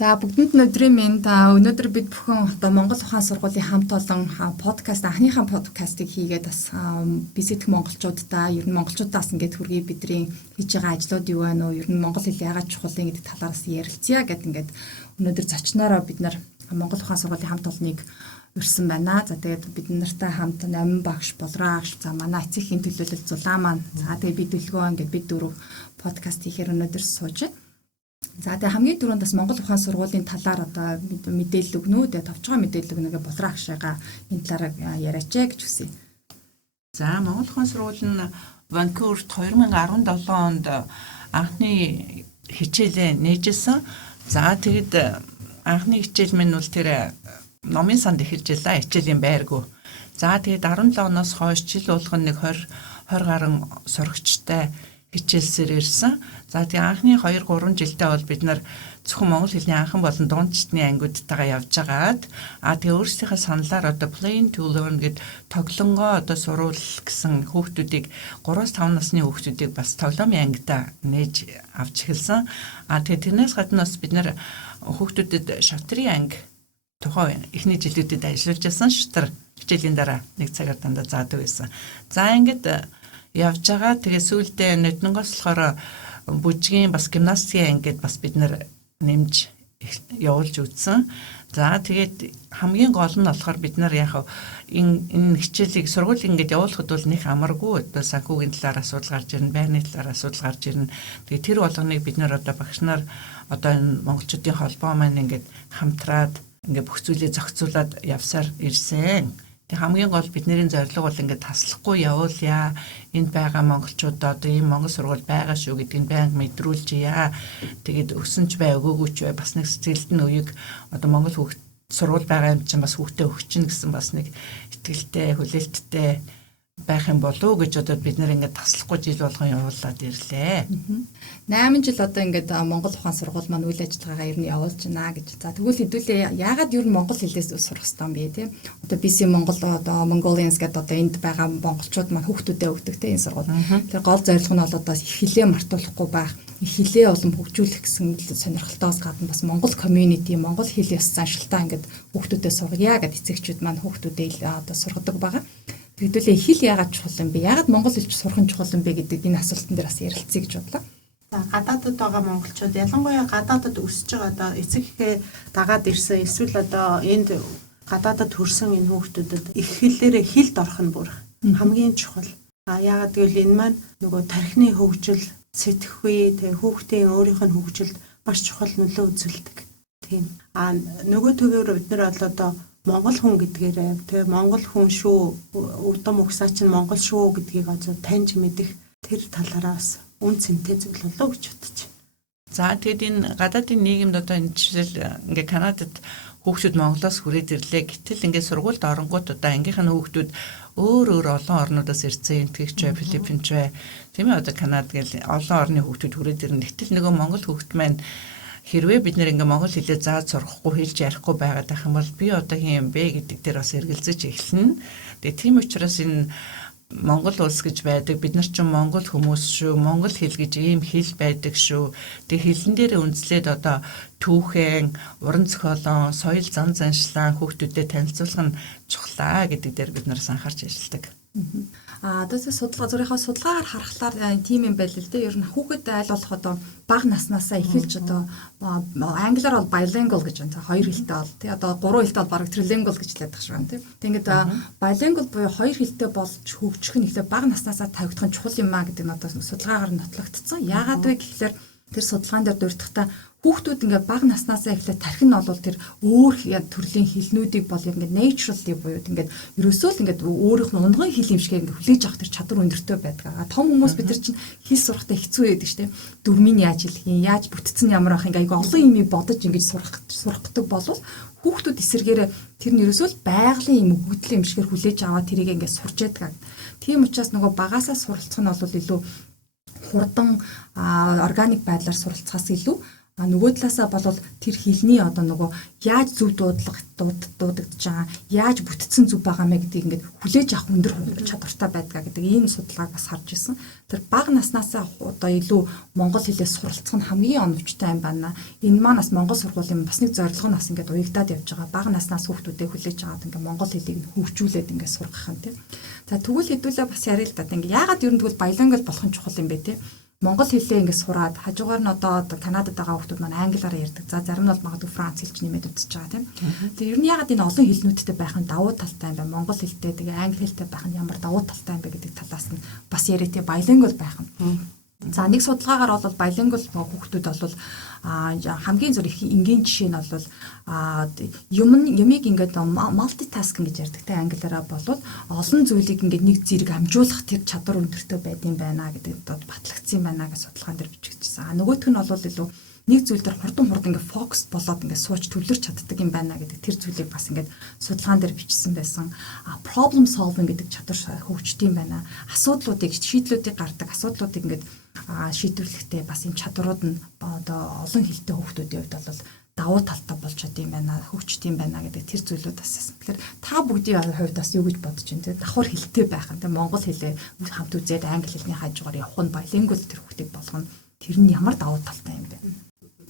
За бүгдэнд нь өдрийн мэнд. Өнөөдөр бид бүхэн одоо Монгол Ухаан сургуулийн хамт олон подкаст анхныхаа подкастыг хийгээд бас бисэдх монголчуудаа ер нь монголчуудаас ингээд хүргэе бидний хийж байгаа ажлууд юу байна уу? Ер нь монгол хэл яагаад чухал юм гэдэг талаараас ярилцъя гэд ингээд өнөөдөр зочноороо бид нар Монгол Ухаан сургуулийн хамт олныг урьсан байна. За тэгээд бид нартай хамт Номин багш, Болроо агш, за манай эцэгхийн төлөөлөл Зулаан маань. За тэгээд бид дэлгөө ингээд бид дөрөв подкаст хийхээр өнөөдөр сууж байна. За тэгээ хамгийн түрүүнд бас Монгол Ухаан сургуулийн талаар одоо мэдээлэл өгнө үү? Тэгээ товчгоо мэдээлэл өгнөгээ Болроо агшаага энэ талаар яриач гэж хүсье. За Монгол Ухаан сургууль нь Ванкуверт 2017 онд анхны хичээлээ нээжсэн. За тэгэд анхны хичээл минь бол тэр номын санд эхэлж байлаа. Хичээлийн байргүй. За тэгэд 17 оноос хойш жил болгон нэг 20 гаруй сурагчтай хичээлсээр ирсэн. За тэгээ анхны 2-3 жилдээ бол бид нар зөвхөн монгол хэлний анхан болон дундчтны ангиудтайгаа явж байгаад тэгээ өөрсдийнхээ саналаар одоо Playing to Learn гэд тоглонгоо одоо суруул гэсэн хүүхдүүдийг 3-5 насны хүүхдүүдийг бас тоглоомын ангидаа нээж авч эхэлсэн. Тэгээ тэрнээс гадна бас бид нар хүүхдүүдэд шатрын анги тухайн эхний жилүүдэд ажиллаж байсан шатар хичээлийн дараа нэг цагаар дандаа заадаг байсан. За ингээд явж байгаа. Тэгээ сүүлдээ Нөтнөнгөөс болохоор бүжгийн бас гимнастикийн ангид бас бид нар нэмж явуулж үзсэн. За тэгээд хамгийн гол нь болохоор бид нар яг энэ хичээлийг сургууль ингээд явуулахад бол нэг амаргүй одоо санхүүгийн талаар асуудал гарч ирнэ, байрны талаар асуудал гарч ирнэ. Тэгээд тэр болгоныг бид нар одоо багш нар одоо энэ монголчуудын холбоо маань ингээд хамтраад ингээд бүх зүйлийг зохицуулаад явсаар ирсэн. Тэг хамгийн гол бидний зорилго бол ингээд таслахгүй явуулъя. Энд байгаа монголчуудаа одоо ийм монгол сургууль байгаа шүү гэдгийг байнга мэдрүүлжийа. Тэгээд өсөнч бай өгөөгүй ч бай бас нэг сэтгэлд нь үеиг одоо монгол хүүхд сургууль байгаа юм чинь бас хүүхдээ өгчин гэсэн бас нэг итгэлтэй, хүлээлттэй байх юм болов уу гэж одоо бид нэр ингээд таслахгүй жил болгон явуулаад ирлээ. 8 жил одоо ингээд Монгол Ухаан сургууль маань үйл ажиллагаагаа ер нь явуулж байна гэж. За тэгвэл хэдүүлээ яагаад ер нь монгол хэлээс сурах хэрэгтэй юм бэ те? Одоо BC Монгол одоо Mongolians гэдэг одоо энд байгаа монголчууд маань хүүхдүүдэд өгдөг те энэ сургууль. Тэр гол зорилго нь бол одоо их хэлээ мартуулахгүй байх, их хэлээ улам хөгжүүлэх гэсэн сонирхолтоос гадна бас монгол community, монгол хэл ёс заншилтаа ингээд хүүхдүүдэд сургая гэдэг эцэгчүүд маань хүүхдүүдэд одоо сургадаг байгаа. Хэдүүлээ хэл яагаад чухал юм бэ? Яагаад монгол хэлж сурах нь чухал юм бэ гэдэг энэ асуултан дээр бас ярилцъя гэж бодлоо. За гадаадд байгаа монголчууд ялангуяа гадаадд өсөж байгаа одоо эцэг эхээ дагаад ирсэн эсвэл одоо энд гадаадд төрсэн энэ хүүхдүүдэд их хэллээрээ хэлд орох нь бүр хамгийн чухал. Яагаад гэвэл энэ маань нөгөө тархины хөгжил, сэтгэхүй, тэгээ хүүхдийн өөрийнх нь хөгжилд маш чухал нөлөө үзүүлдэг. Тийм. Нөгөө төгөөр бид нар бол одоо монгол хүн гэдгээрээ тэгээ монгол хүн шүү, удам угсаа чинь монгол шүү гэдгийг одоо таньж мэдэх тэр талаараа бас үн цэнтэй зүйл болоо гэж бодож байна. За тэгээд энэ гадаадын нийгэмд одоо энэ жишээл ингээ Канадад хүүхдүүд Монголоос хүрээд ирлээ. Гэтэл ингээ сургуульд оронгууд одоо ангийнх нь хүүхдүүд өөр олон орнуудаас ирсэн, Энтгэгч бай, Филиппинч бай. Тийм ээ одоо Канад гэл олон орны хүүхдүүд хүрээд ирнэ. Гэтэл нөгөө монгол хүүхд маань хэрвээ бид нэр ингээ монгол хэлээ зааж сурахгүй хэлж ярихгүй байгаад байх юм бол би одоо хин юм бэ гэдэг дээр бас эргэлзэж эхэлнэ. Тэгээ тийм учраас энэ Монгол улс гэж байдаг. Бид нар ч монгол хүмүүс шүү. Монгол хэл гэж ийм хэл байдаг шүү. Тэгээ хэлэн дээр үндэслээд одоо түүхэн, уран зохиолон, соёл зан заншлаа хүүхдүүдэд танилцуулах нь чухлаа гэдэг дээр бид нар анхаарч ажилладаг. Одоо зурийнхаа судалгаагаар харахаар тийм юм байл л дээ. Ер нь хүүхэд айл болох одоо бага наснаасаа эхэлж одоо англиар бол bilingual гэж байна. Хоёр хэлтэй бол тий одоо гурван хэлтэй бол бараг trilingual гэж хэлээд байгаа шүү байна тий. Ингээд bilingual буюу хоёр хэлтэй болж хөгжих нь ихлэ бага наснаасаа тавигдах нь чухал юм а гэдэг нь одоо судалгаагаар нотлогдсон. Яагаад вэ гэхээр тэр судалгаан дээр дурдахтаа хүүхдүүд ингээд бага наснаасаа эхлээд тархин нь бол тэр өөр төрлийн хэлнүүдийг бол ингээд naturally буюу ингээд ерөөсөө л ингээд өөрийнх нь унган хэл юм шиг ингээд хүлээж авах тэр чадвар өндөртэй байдаг. Том хүмүүс бид нар чинь хэл сурахтаа хэцүү байдаг шүү дээ. Дүрмийн яаж хэлэх юм, яаж бүтцэн ямар ах ингээд айгүй олон юмыг бодож ингээд сурах гэдэг болвол хүүхдүүд эсэргээрээ тэр нь ерөөсөө л байгалийн юм хөдөл юм шигээр хүлээж аваад тэрийг ингээд сурч яддаг. Тийм учраас нөгөө багасаа суралцах нь бол илүү хурдан органик байдлаар суралцахаас илүү нөгөө талаасаа бол тэр хэлний одоо нөгөө яаж зөв дуудагдж байгаа, яаж бүтцэн зөв байгаа мэй гэдгийг ингээд хүлээж авах өндөр чадвартай байдгаа гэдэг ийм судалгааг бас харж ирсэн. Тэр бага наснаасаа одоо илүү монгол хэлээ суралцах нь хамгийн оновчтой юм байна. Энэ маань бас монгол сургуулийн бас нэг зорилго нь бас ингээд уягдаад явж байгаа. Бага наснаас хүүхдүүдээ хүлээж аваад ингээд монгол хэлийг хөгжүүлээд ингээд сургах юм тийм. За тэгвэл хэдүүлээ бас яриа л да. Ингээд яагаад ер нь тэгвэл bilingual болох нь чухал юм бэ тийм. Монгол хэлээ ингээд сураад хажуугаар нь одоо Канадад байгаа хүмүүс маань англиар ярьдаг. За зарим нь бол магадгүй франц хэлч нэмээд үзэж байгаа тийм. Тэгээ ер нь ягаад энэ олон хэлнүүдтэй байх нь давуу талтай юм бэ? Монгол хэлтэй тэгээ англи хэлтэй байх нь ямар давуу талтай юм бэ гэдэг талаас нь бас яриа тийм bilingual байх нь. За нэг судалгаагаар бол bilingual хүүхдүүд бол хамгийн зөв энгийн жишээ нь бол юмыг ингээд multitasking гэж ярьдаг те англиараа болвол олон зүйлийг ингээд нэг зэрэг амжуулах тэр чадвар өндөртэй байдсан байна гэдэг одоо батлагдсан байна гэж судалгаан дээр бичигдсэн. Нөгөөх нь бол илүү нэг зүйл дээр хурдан ингээд фокус болоод ингээд сууж төвлөрч чаддаг юм байна гэдэг тэр зүйлийг бас ингээд судалгаан дээр бичсэн байсан. Problem solving гэдэг чадвар хөгждөг юм байна. Асуудлуудыг шийдлүүдийг гардаг асуудлуудыг ингээд шийдвэрлэхдээ бас энэ чадварууд нь одоо олон хэлтэй хүүхдүүдийн хувьд бол давуу талтай болж чадсан юм байна, хөгждөг юм байна гэдэг тэр зүйлүүд бас байсан. Тэгэхээр та бүгдийн хувьд бас юу гэж бодож байна те давхар хэлтэй байх нь те монгол хэлээ хамт үзээд англи хэлний хажуугаар явах нь bilingual тэр хүүхдийг болгоно. Тэр нь ямар давуу талтай юм бэ?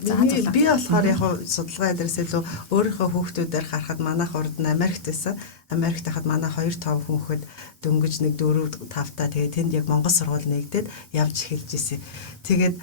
Би болохоор яг судалгаа дээрээс илүү өөрийнхөө хүүхдүүдээр харахад манайх урд нь Америкт байсан. Америкт хахад манай 2-5 хүүхэд дөнгөж нэг 4-5 та тэгээд тэнд яг монгол сургууль нэгдээд явж эхэлж ирсэн. Тэгээд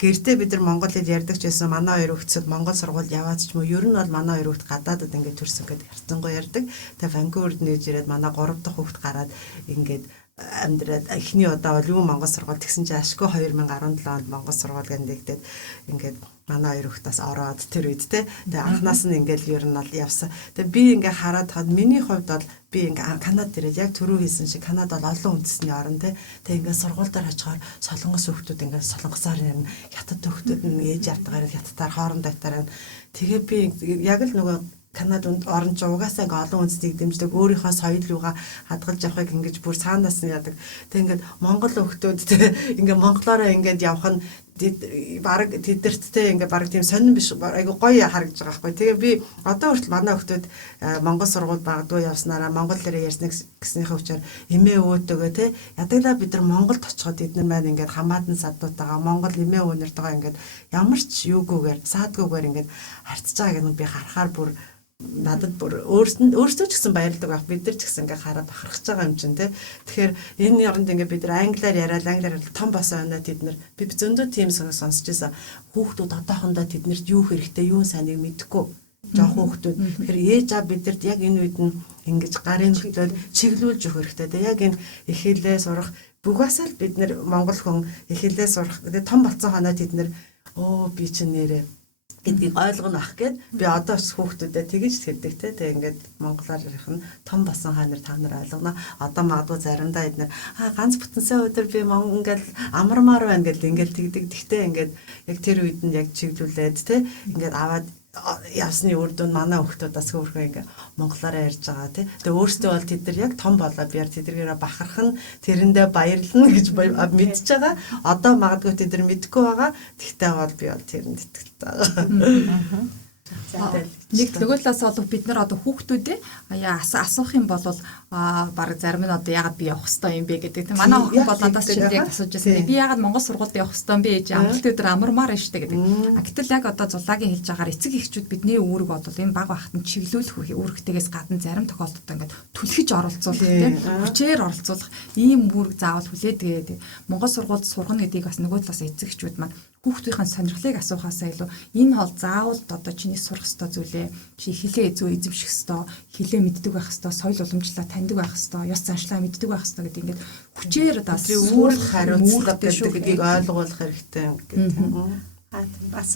гэртээ бид нар монгол хэл ярьдаг ч байсан манай хоёр хүүхдсэд монгол сургууль яваад ч юм уу ер нь бол манай хоёр хүүхд гадаадад ингээд төрсөн гэдэг харцангуй ярьдаг. Тэгээд Ванкуверд нээж ирээд манай 3 дахь хүүхд гараад ингээд амьдраад эхний удаа бол юу монгол сургууль тэгсэн чинь ашгүй 2017 онд монгол сургууль гэндэгдээд ингээд манай хоёр хүүхдээс ороод тэр үед те тэгээ анханаас нь ингээд ер нь бол явсан. Тэгээ би ингээд хараад хад миний хувьд бол би ингээд Канадад ирээд яг түрүү хэлсэн шиг Канад бол олон үндэсний орн те тэгээ ингээд сургуульдаар очихоор солонгос хүүхдүүд ингээд солонгосоор ярина, хятад хүүхдүүд нь ээж автгаар хятадаар хоорондоо тавтаар. Тэгээ би яг л нөгөө Канад орон жуугаас ингээ олон үндэснийг дэмждэг өөрийнхөө соёл руугаа хадгалж явахыг ингэж бүр цаанаас нь яадаг. Тэг ингээд монгол хүүхдүүд ингээ монголоороо ингээд явах нь баг тэдэрттэй ингээ баг тийм сонирн биш айгу гоё харагдаж байгаа байхгүй. Тэгээ би одоо хүртэл манай хүүхдүүд монгол сургууль багадгүй явснараа монгол хэлээр ярьсан гэснийхээ учраас эмээ өвөөтэйгээ те ядагдаа бид нар Монголд очиход эдгээр маань ингээд хамаатан саднуудаа монгол эмээ өвөнөртэйгээ ингээд ямар ч юугүйгээр саадгүйгээр ингээд харьцаж байгааг нь би харахаар бүр надад бүр өөрсдөө ч гэсэн баярлдаг байх. Бид нар ч гэсэн ингээ хараад бахархаж байгаа юм чинь тий. Тэгэхээр энэ оронд ингээ бид нар англиар том босоо оноо тэд нар би зөндөө тийм сонсож байсан. Хүүхдүүд одоохондоо тэднэрт юу хэрэгтэй, юу сайныг мэдэхгүй. Жоох хүүхдүүд. Тэгэхээр ээж аав бидэрт яг энэ үед нь ингэж гарын хөдлөл чиглүүлж өгөх хэрэгтэй. Тэгээ яг энэ их хэлээ сурах бүгасаа л бид нар монгол хүн их хэлээ сурах. Тэгээ том болсон хоноо тэд нар би чинь нэрээ гэдгийг ойлгоно ах гээд би одоо ч хүүхдүүдэд тэгэж хэлдэг те тэг ингээд монголоор ярих нь том басан хаа нэр та нар ойлгоно одоо магадгүй заримдаа эднэр ганц бүтэнсээ өдөр би ингээл амармаар байна гэдэл ингээл тэгдэг тэгтээ ингээд яг тэр үед нь яг чиглүүлээд те ингээд аваад явсны үр дүн манай хүүхдүүдээс хөөрхөн ингээ монголоор ярьж байгаа тий. Тэгээ өөртөө бол тэд нар яг том болоо биар тэдгээрээ бахарх нь тэрэндээ баярлна гэж мэдж байгаа. Одоо магадгүй тэд нар мэдгүй байгаа. Тэгтээ бол би бол тэрэнд итгэлтэй байгаа. Нэг тэгвэл бол бид нар одоо хүүхдүүдээ асуух юм бол баг зарим нь одоо яагаад би явах хэвээр юм бэ гэдэг. Манай охин бол надаас ч яг асууж байсан. Би яагаад Монгол сургуульд явах хэвээр юм бэ гэж амралт өдөр амармаар нь штэ гэдэг. Гэтэл яг одоо зулагийн хэлж байгаагаар эцэг эхчүүд бидний үүрэг бол энэ баг бахад нь чиглүүлэх үүрэгтэйгээс гадна зарим тохиолдолд ингээд түлхэж оролцуулах тийм хүчээр оролцуулах ийм үүрэг заавал хүлээдэг. Монгол сургуульд сургана гэдгийг бас нөгөө талаас эцэг эхчүүд маань хүүхдийн сонирхлыг асуухаасаа илүү энэ хол заавал одоо чиний сурах ёстой зүйлээ чи хэлээ зөө эзэмших ёстой хэлээ мэддэг байх ёстой соёл уламжлалаа таньдаг байх ёстой ёс заншлаа мэддэг байх ёстой гэдэг ингээд хүчээр одоо үүрэг хариуцлага гэдгийг ойлгуулах хэрэгтэй гэдэг. Бас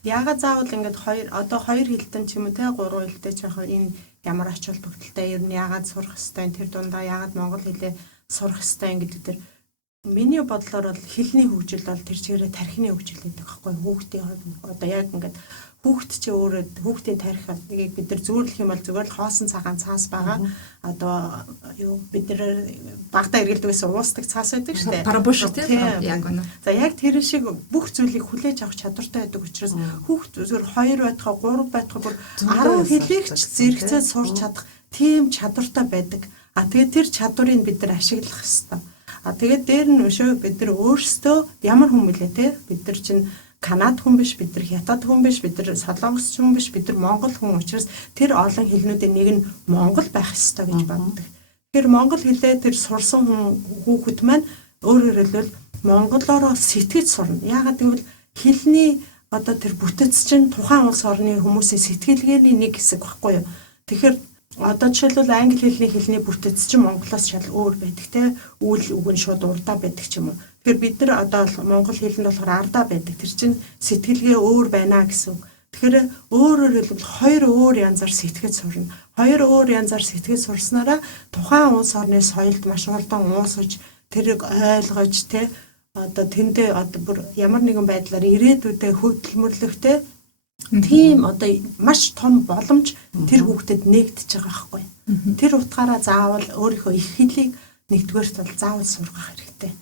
яагаад заавал ингээд хоёр хэлтэн ч юм уу те 3 хэлтэй ч яг энэ ямар ач холбогдолтой ер нь яагаад сурах ёстой тэр дундаа яагаад монгол хэлээ сурах ёстой гэдэг дээр миний бодлоор бол хэлний хөгжил бол тэр чигээрээ тархины хөгжил гэдэг байхгүй хүүхдийн одоо яг ингээд хүүхд чи өөрөө хүүхдийн тархийг бид нар зөөрлөх юм бол зүгээр л хоосон цагаан цаас байгаа. Одоо юу бид нар багтаа эргэлдэг гэсэн уусдаг цаас байдаг шүү дээ. Парабуш тийм яг үнэ. За яг тэр шиг бүх зүйлийг хүлээж авах чадвартай байдаг учраас хүүхд зүгээр 2 байтугай 3 байтугай бүр 10 хэлийгч зэрэгцээ сурч чадах тийм чадвартай байдаг. Тэгээд тэр чадварыг бид нар ашиглах хэрэгтэй. Тэгээд дээр нь өшөө бид нар өөрсдөө ямар хүн мөлий те бид нар чинь Канад хүн биш, бид нар Хятад хүн биш, бид нар Солонгос хүн биш, бид нар Монгол хүн учраас тэр олон хэлнүүдийн нэг нь Монгол байх ёстой гэж боддог. Тэгэхээр Монгол хэлээ тэр сурсан хүүхэд маань өөрөөр хэлбэл монголоороо сэтгэж сурна. Яагаад гэвэл хэлний одоо тэр бүтэц чинь тухайн улс орны хүмүүсийн сэтгэлгээний нэг хэсэг баггүй юу. Тэгэхээр одоо жишээлбэл англи хэлний бүтэц чинь монголоос шал өөр байдаг те. Үйл үг нь шууд урдаа байдаг ч юм уу. Тэгэхээр бид нар одоо монгол хэлэнд болохоор ардаа байдаг. Тэр чинь сэтгэлгээ өөр байна гэсэн. Тэгэхээр өөрөөр хэлбэл хоёр өөр янзаар сэтгэж сурна. Хоёр өөр янзаар сэтгэж сурснараа тухайн улс орны соёлд маш хурдан уусгаж тэрийг ойлгож те одоо тэндээ одоо бүр ямар нэгэн байдлаар ирээдүйдээ хөдөлмөрлөхтэй тийм одоо маш том боломж тэр хүүхдэд нэгдэж байгаа байхгүй. Тэр утгаараа заавал өөрийнхөө их хэлийг нэгдүгээрт бол заавал сургах хэрэгтэй.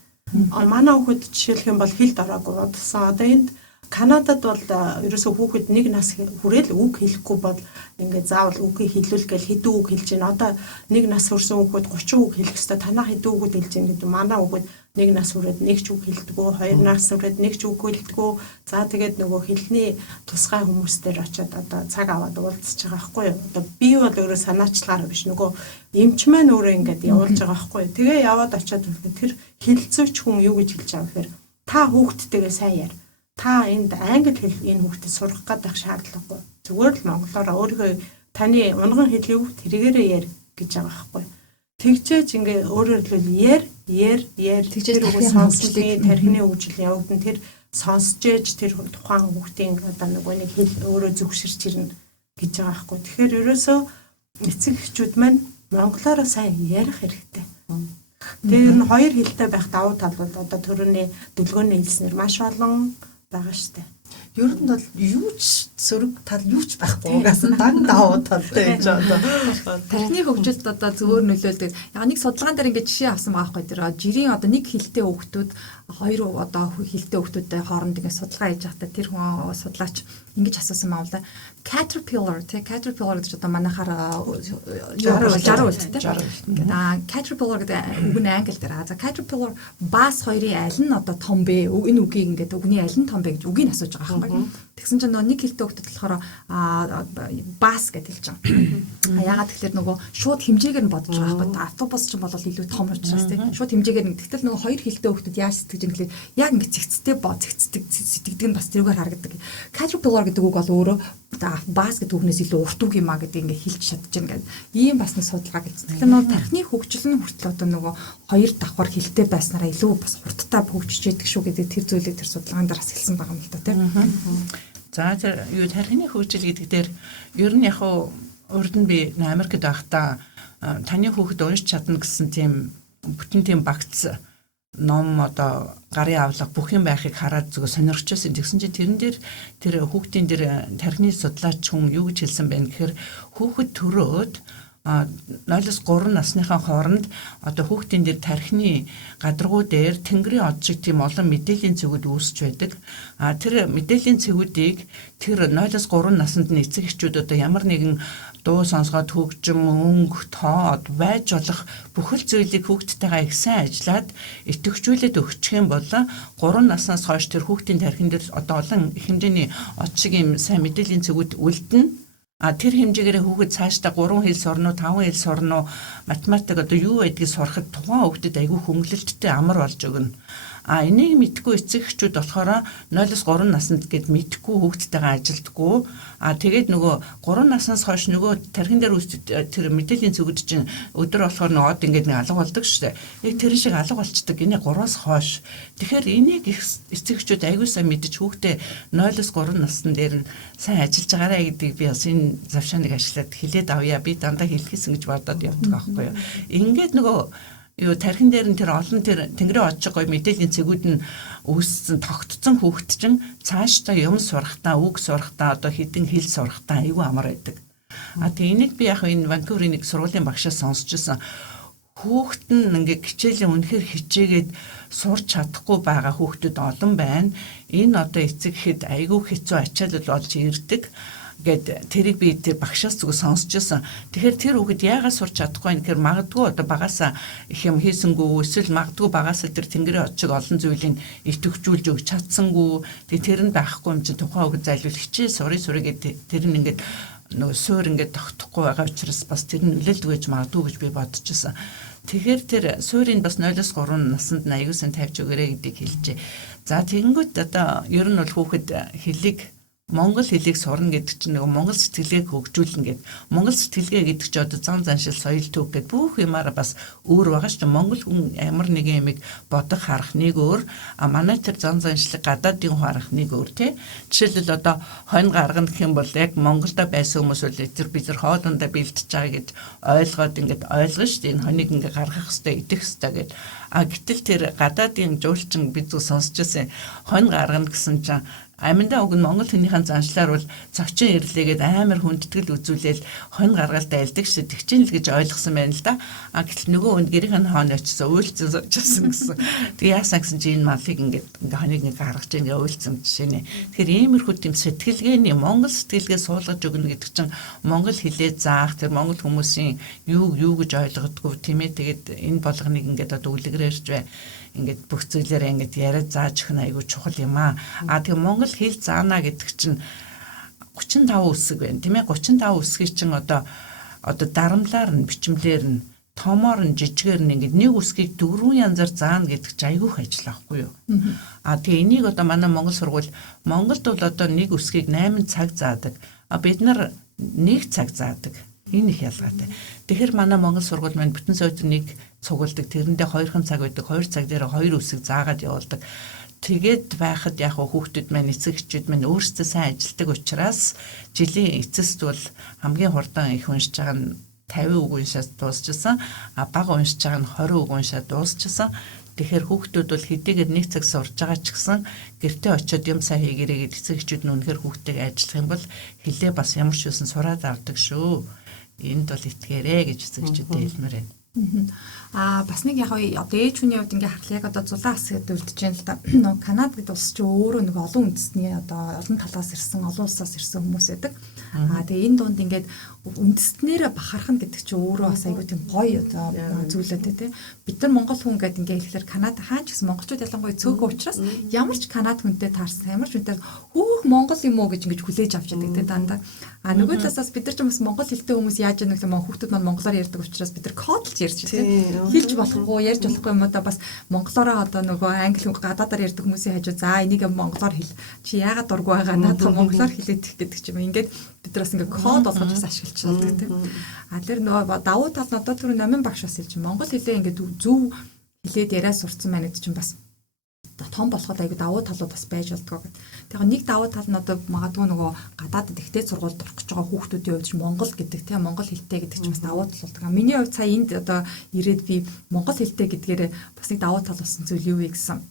Манай хүүхэд жишээлх юм бол хэлд ороогүй удсан. Одоо энд Канадад бол ерөөсөө хүүхэд нэг нас хүрээл үг хэлэхгүй бол ингээд заавал үгийг хэлүүл гэж хэдэн үг хэлж байна. Одоо нэг нас хүрсэн хүүхэд 30 үг хэлэх ёстой. Танаа хэдэн үгүүд хэлж байна гэдэг. Манай хүүхэд нэг нас хүрээд нэг ч үг хэлдэггүй, 2 нас хүрээд нэг ч үг хэлдэггүй. За тэгээд нөгөө хэлний тусгай хүмүүстээр очиод одоо цаг аваад уулзж байгаа байхгүй юу. Одоо би бол өөрөө санаачлагаар биш нөгөө эмч маань өөрөө ингээд явуулж байгаа байхгүй юу. Тэгээ яваад очиод тэр хэлцүүч хүн юу гэж хэлж байгаа гэхээр та хүүхдтэйгээ сайн яар. Та энд англи хэл энэ хүүхдэд сурах гэдэг шаардлагагүй. Зүгээр л монголоор өөрийнхөө таны унган хэлийг тэрэгээрээ яар гэж байгаа байхгүй. Тэгжээж ингээ өөрөөр хэлбэл яар тэгжээж тэр үг сонсчлын тархины хөгжил явагдана. Тэр сонсож ээж тэр тухайн хүүхдийн одоо нөгөө нэг хэл өөрөө зөвшөрч ирнэ гэж байгаа байхгүй. Тэгэхээр ерөөсөө эцэг эхчүүд маань монголоор сайн ярих хэрэгтэй. Тэр нь хоёр хэлтэй байх давуу тал бол одоо төрөний дэлгөөний хэлснээр маш олон байгаа штэ. Ер нь бол юу ч сөрөг тал юу ч байхгүй угаас дан давуу талтай гэж одоо. Тархины хөгжилд одоо зөвөр нөлөөлдөг. Яг нэг судалгаан дээр ингээд жишээ авсан байгаа байхгүй тэр жирийн одоо нэг хэлтэй хүүхдүүд хоёр одоо хэлтэй хүүхдүүдтэй хооронд ингээд судалгаа хийж байхдаа тэр хүн судлаач ингэж асуусан маа л да. Caterpillar гэж одоо манайхаар 60 үлдтэй. Caterpillar гэдэг үг нь англи дээр. За Caterpillar bass хоёрын аль нь одоо том бэ? Энэ үгийг ингээд үгний аль нь том бэ гэж үгийг асууж байгаа байхгүй. Тэгсэн чинь нэг хэлтэй хүүхдэд болохоор bass гэж хэлж байгаа. Ягаад тэгэхээр нөгөө шууд хэмжээгээр нь бодож байгаа байхгүй. Автобус ч бол илүү том учраас тийм. Шууд хэмжээгээр нь. Тэгтэл нөгөө хоёр хэлтэй хүүхдэд яаж сэтгэж юм гэхэлээ яг ингээд сэтгэдэг нь бас тэрүүгээр харагддаг. Caterpillar гэдэг үг бол өөрөө bass гэдэг үгнээс илүү урт үг юм а гэдэг ингээд хэлж чадчихна гэдэг. Ийм бас нэг судалгаа гэсэн. Тэгэхээр нөгөө тархины хөгжил нь хүртэл одоо нөгөө хоёр давхар хэлтэй байснараа илүү бас хурдтай хөгжиж яадаг шүү гэдэг тэр зүйлийг тэр судалгаан дээр бас хэлсэн байгаа юм л да тийм. За тэр юу тархины хөгжил гэдэг дээр ер нь яг урд нь би Америкт байхдаа таны хүүхэд уншиж чадна гэсэн тийм бүтэн тийм багц ном одоо гарын авлага бүх юм байхыг хараад зүгээр сонирхчихсан. Тэгсэн чинь тэрэн дээр тэр хүүхдийн дээр тархины судлаач хүн юу гэж хэлсэн бэ гэхээр хүүхэд төрөөд 0-3 насныхаа хооронд одоо хүүхдийн дээр тархины гадаргуу дээр тэнгэрийн од шиг тийм олон мэдээллийн цэгүүд үүсч байдаг. Тэр мэдээллийн цэгүүдийг тэр 0-3 наснд нь эцэг эхчүүд одоо ямар нэгэн дуу сонсгоод хөгжим, өнгө, тоод байж болох бүхэл зүйлийг хүүхдтэйгээ их сайн ажиллаад идэвхжүүлээд өгчих юм бол 3 наснаас хойш тэр хүүхдийн тархин дээр одоо олон их хэмжээний од шиг юм сайн мэдээллийн цэгүүд үлдэнэ. Тэр хэмжээгээр хүүхэд цаашдаа 3 хэл сурна уу, 5 хэл сурна уу, математик одоо юу байдгийг сурахад тухайн хүүхдэд айгүй хөнгөлөлттэй амар болж өгнө. Энийг мэдгүй эцэг эхчүүд болохоор 0-3 наснд гээд мэдгүй хүүхдтэйгээ ажилдаггүй. Тэгээд нөгөө 3 наснаас хойш нөгөө тархин дээр тэр мэдээллийн цэгүүд чинь өдөр болохоор нөгөө од ингээд нэг алга болдог шүү дээ. Яг тэр шиг алга болчдөг. Энэ 3-аас хойш. Тэгэхээр энийг эцэг эхчүүд айгүй сайн мэдэж хүүхдээ 0-3 насн дээр нь сайн ажиллаж байгаарай гэдгийг би бас энэ завшааныг ашиглаад хэлээд авъя. Би дандаа хэлхийсэн гэж бодоод явдаг аахгүй юу. Ингээд нөгөө юу тархин дээр нь тэр олон тэр тэнгэрийн очих гоё мэдээллийн цэгүүд нь үүссэн тогтцсон хүүхэд чинь цаашдаа юм сурахтаа, үг сурахтаа, одоо хідэн хэл сурахтаа айгүй амар байдаг. Тэгээ энийг би яг энэ Ванкуверийн нэг сургуулийн багшаас сонсчихсан. Хүүхэд нь ингээ хичээлийн үнэхээр хичээгээд сурч чадахгүй байгаа хүүхдүүд олон байна. Энэ одоо эцэг хэд айгүй хэцүү ачаалал болж ирдэг гэд тэрийг би тэр багшаас зүг сонсчихсан. Тэгэхээр тэр хүүхэд яагаад сурч чадахгүй юм гэхээр магадгүй одоо багасаа их юм хийсэнгүү эсвэл магадгүй багасаа тэр тэнгэрийн очиг олон зүйлийг идэвхжүүлж өгч чадсангүй. Тэгээ тэр нь байхгүй юм чинь тухайн хүүхэд зайлуул хичээ сурыг гэдэг тэр нь ингээд нөгөө суур ингээд тогтохгүй байгаа учраас бас тэр нь нөлөөлдөг гэж магадгүй гэж би бодчихсон. Тэгэхээр тэр суурийг бас 0-3 наснд нь аюулсан тавьж өгөөрэй гэдгийг хэлжээ. За тэгэнгүүт одоо ер нь бол хүүхэд хэлийг Монгол хэлийг сурна гэдэг чинь нөгөө Монгол сэтгэлгээг хөгжүүлнэ гэдэг. Монгол сэтгэлгээ гэдэг чинь одоо зам заншил, соёл төв гэдэг бүх юмараа бас өөр байгаа шүү дээ. Монгол хүн ямар нэгэн юмыг бодох харах нэг өөр, манай тэр зам заншлыг гадаадын харах нэг өөр тий. Жишээлбэл одоо хонь гаргана гэх юм бол яг Монголда байсан хүмүүс үл тэр бид нар хоолундаа бэлтэж байгаа гэд ойлгоод ингээд ойлгно шүү дээ. Энэ хоньыг ингээд гаргах хэрэгтэй, идэх хэрэгтэй гэд. Гэтэл тэр гадаадын жуулчин бид зүг сонсч байсан хонь гаргана гэсэн чинь аминдаа уг нь Монгол хүнийхэн заншлаар бол цовчин ирлээгээд амар хүндэтгэл үзүүлээл хонь гаргалтай айлдаг шүү тэгчин л гэж ойлгосон байна л да. Гэтэл нөгөө хүнд гэрийнхэн хоон очсон уйлцсан суучихсан гэсэн. Тэг яасан гэсэн чи энэ малыг ингээд хоньыг нэг гаргаж ингээ уйлцсан жишээ нэ. Тэгэхээр иймэрхүү тийм сэтгэлгээний Монгол сэтгэлгээ суулгаж өгнө гэдэг чинь Монгол хэлээ заах тэр Монгол хүмүүсийн юу гэж ойлгодгоо тийм ээ. Тэгээд энэ болгоныг ингээд одоо үлгэрээрч бай. Ингээд бүх зүйлээрээ ингээд яриад зааж өгөх нь айгүй чухал юм аа. Тэгээ Монгол хэл заана гэдэг чинь 35 үсэг байна тийм ээ. 35 үсгийг чинь одоо дарамлаар нь бичмлэр нь томоор нь жижигээр нь ингээд нэг үсгийг 4 янзаар заана гэдэг чинь айгүйх ажил аахгүй юу. Тэгээ энийг одоо манай Монгол сургууль Монголд бол одоо нэг үсгийг 8 цаг заадаг. Бид нар 1 цаг заадаг. Энэ их ялгаатай. Тэгэхээр манай Монгол сургууль маань бүтэн сойд нэг цугулдаг. Тэрэндээ 2 цаг байдаг. 2 цаг дээр 2 үсэг заагаад явуулдаг. Тэгээд байхад яг хүүхдүүд маань эцэг эхчүүд маань өөрсдөө сайн ажилдаг учраас жилийн эцэст бол хамгийн хурдан их уншиж байгаа нь 50 үг уншаад дуусчихсан. Бага уншиж байгаа нь 20 үг уншаад дуусчихсан. Тэгэхээр хүүхдүүд бол хэдийгээр 1 цаг сурж байгаа ч гэсэн гэртээ очиод юм сайн хийгэрэй гэдэг эцэг эхчүүд нь үнэхээр хүүхдтэйгээ ажиллах юм бол хэлээ бас ямар ч юусэн сураад авдаг шүү. Энд бол итгээрэй гэж эцэг эхчүүдэд хэлмээр байна. Бас нэг яг одоо ээж хүний хувьд ингээ харах яг одоо зулаа хэсгээд үлдэж байна л да. Нөгөө Канада гэдэг улс чинь өөрөө нэг олон үндэсний одоо олон талаас ирсэн, олон улсаас ирсэн хүмүүс байдаг. Тэгээ энэ дунд ингээд үндэстнэрээ бахархна гэдэг чинь өөрөө бас айгүй тийм гоё одоо зүйлээд тий. Бид нар монгол хүн гэдэг ингээ хэлэхээр Канада хаан ч гэсэн монголчууд ялангуяа цөөхөн учраас ямар ч Канада хүнтэй таарсан, ямар ч хүнтэй хөөх монгол юм уу гэж ингэж хүлээж авч яадаг тий дандаа. Нөгөө талаас бид нар ч бас монгол хэлтэй хүмүүс яаж яах вэ? Хүүхдүүд маань монголоор ярьдаг учраас бид нар кодлж ярьж тий. Хэлж болохгүй, ярьж болохгүй юм одоо бас монголоор одоо нөгөө англи хүн гадаадаар ярьдаг хүмүүсийн хажуу за энийг монголоор хэл. Чи яагаад дургүй байгаа надад монголоор хэлээд их гэдэг ч юм. Ингээд бид нар бас ингээ код болгож бас ашиглаж байдаг тийм. Тэр нөгөө давуу тал нь одоо түрүү номын багш бас хэлж монгол хэлээ ингээд зөв хэлээд яриа сурцсан байна гэдэг чинь бас том болоход айгүй давуу талууд бас байж болдгоо гэдэг. Тэгэхээр нэг давуу тал нь одоо магадгүй нөгөө гадаадд ихтэй сургуульд орох гэж байгаа хүүхдүүдийн хувьд монгол гэдэг тийм монгол хэлтэй гэдэг чинь бас давуу тал болдог. Миний хувьд сая энд одоо ирээд би монгол хэлтэй гэдгээр бас нэг давуу тал болсон зүйл юу вэ гэсэн.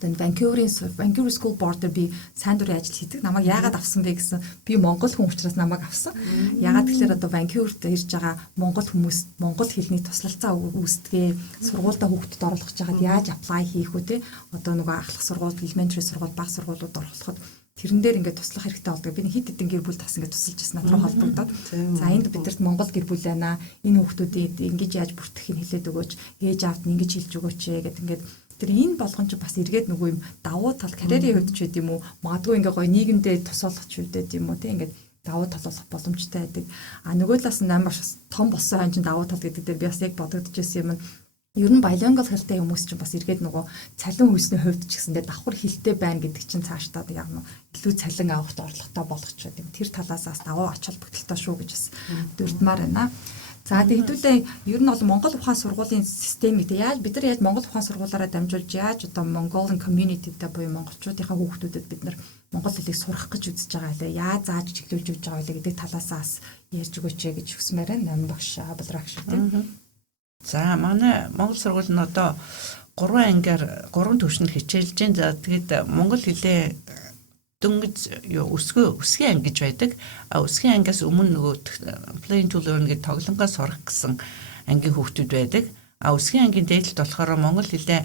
Одоо Vancouver School Board-ээр би сайн дурын ажил хийдэг. Намайг яагаад авсан бэ гэсэн би монгол хүн учраас намайг авсан. Яагаад тэгэхээр одоо Vancouver-д ирж байгаа монгол хүмүүс монгол хэлний туслалцаа үүсдэгэ сургуультай хүүхдэд оруулах гэж байгаад яаж apply хийх вэ те? Одоо нөгөө ахлах сургууль, elementary сургууль, бага сургуулиуд оруулахад тэрэн дээр ингээд туслах хэрэгтэй болдог. Би хэд хэдэн гэр бүл тас ингээд тусалж ирсэн натруу холбогдоод. За энд бидэрт монгол гэр бүл байна. Энэ хүүхдүүдийг ингэж яаж бүртгэхийг хэлээд өгөөч. Ээж аавд нь ингэж хэлж өгөөч гэдэг ингээд тэр энэ болгон ч бас эргээд нөгөө юм давуу тал карьерийн хувьд ч гэдэм үү магадгүй ингээ гоё нийгэмдээ тусалах ч үдээд юм уу тийм ингээд давуу тал болох боломжтой байдаг. Нөгөө талаас нь амар том болсон хань чин давуу тал гэдэг дээр би бас яг бодогдчихсэн юм. Ер нь bilingual хэлтэй хүмүүс чинь бас эргээд нөгөө цалин хүйсний хувьд ч гэсэндээ давхар хэлтэй байна гэдэг чинь цаашдаа яг нь илүү цалин авахт орлоготой болгоч гэдэг. Тэр талаас бас давуу ач холбогдолтой шүү гэж бас дурдмаар байна. За тэгээд хэдүүлээ ер нь бол Монгол ухаан сургуулийн системийг яаж бид нар яаж Монгол ухаан сургуулаараа дамжуулж яаж одоо Mongolian community-тэй буюу монголчуудынхаа хүүхдүүдэд бид нар монгол хэлийг сурах гэж үзэж байгаа лээ. Яаж зааж чиглүүлж өгч байгаа вэ гэдэг талаасаа ярьж өгөөч гэж хүсмээр байна. Нам багш Абалрах шүү тийм. За манай Монгол сургууль нь одоо 3 ангиар 3 төвшөнд хичээлж байна. За тэгээд монгол хэлээ дөнгөж өсгийн анги гэж байдаг. Өсгийн ангиас өмнө нөгөө Play to Learn гэдэг тоглонгоос сурах гэсэн ангийн хүүхдүүд байдаг. Өсгийн ангийн дээдлэлд болохоор монгол хэлээ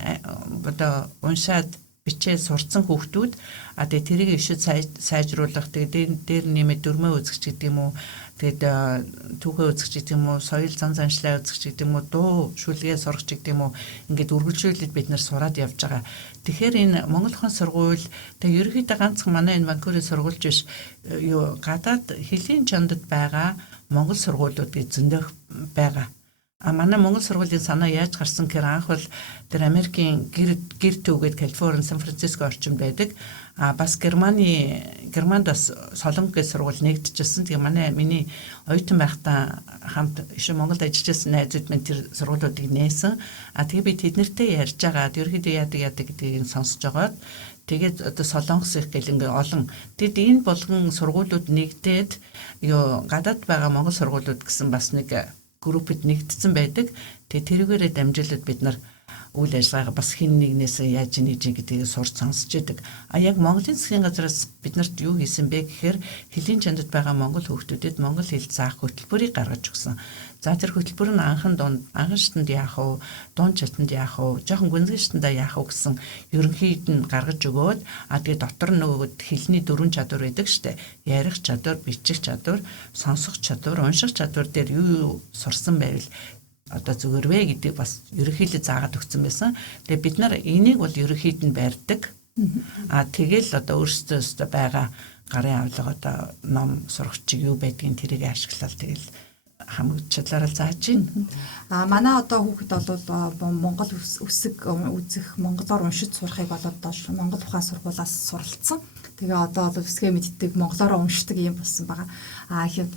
одоо уншаад бичээ сурцсан хүүхдүүд тэгээд тэрийг ишид сайжруулах тэгээд дээр нэмээд дөрмөө үзэгч гэдэг юм уу тэгээд түүхээ үзэгч гэдэг юм уу соёл зан заншлаа үзэгч гэдэг юм уу дуу шүлгээ сурагч гэдэг юм уу ингээд үргэлжлүүлээд бид нар сураад явж байгаа. Тэгэхээр энэ Монгол Ухаан сургууль тэгээд ерөнхийдөө ганцхан манай энэ Ванкуверийн сургуульч биш гадаад хэлийн чандад байгаа Монгол сургуулиуд гэж зөндөх байгаа. Манай Монгол сургуулийн санаа яаж гарсан гэхээр анх бол тэр Америкийн гэр төвгээд Калифорни, Сан Франциско орчимд байдаг. Бас Германд бас Солонгос сургууль нэгдэжсэн. Тэгээ миний оюутан байхдаа хамт Монголд ажиллаж байсан найзууд минь тэр сургуулиудыг нээсэн. Тэгээ би тэднэртэй ярьж байгаа. Ерөнхийдөө яадаг гэдгийг сонсож байгаа. Тэгээд одоо Солонгос их гэл ингээ олон. Тэгэд энэ болгон сургуулиуд нэгдээд гадаад байгаа Монгол сургуулиуд гэсэн бас нэг группэд нэгдсэн байдаг. Тэгээ тэрүүгээрээ дамжуулаад бид нар үйл ажиллагаа бас хин нэгнээс яаж нэгж гэдгийг сурч сонсч байдаг. Яг Монголын засгийн газраас биднэрт юу хийсэн бэ гэхээр хэлийн чандад байгаа монгол хүүхдүүдэд монгол хэл заах хөтөлбөрийг гаргаж өгсөн. За тэр хөтөлбөр нь анхан шатанд яах вэ? Дунд шатанд яах вэ? Жохон гүнзгий шатанда яах вэ гэсэн ерөнхийд нь гаргаж өгөөд тэгээ дотор нөгөө хэлний 4 чадвар байдаг штэ. Ярих чадвар, бичих чадвар, сонсох чадвар, унших чадвар дээр юу сурсан байвал одоо зүгээр вэ гэдэг бас ерөнхийдөө заагаад өгсөн байсан. Тэгээ бид нар энийг бол ерөнхийд нь барьдаг. Тэгэл одоо өөрсдөө байгаа гарын авлага одоо ном сурагчиг юу байдгийг тэрийг ашиглаад тэгэл хамгаалалаар зааж байна. Манай одоо хүүхэд бол Монгол үсэг үзэх, монголоор уншиж сурахыг бол одоо Монгол Ухаан сургуулиас суралцсан. Тэгээ одоо үсгээ мэддэг, монголоор уншдаг юм болсон байгаа.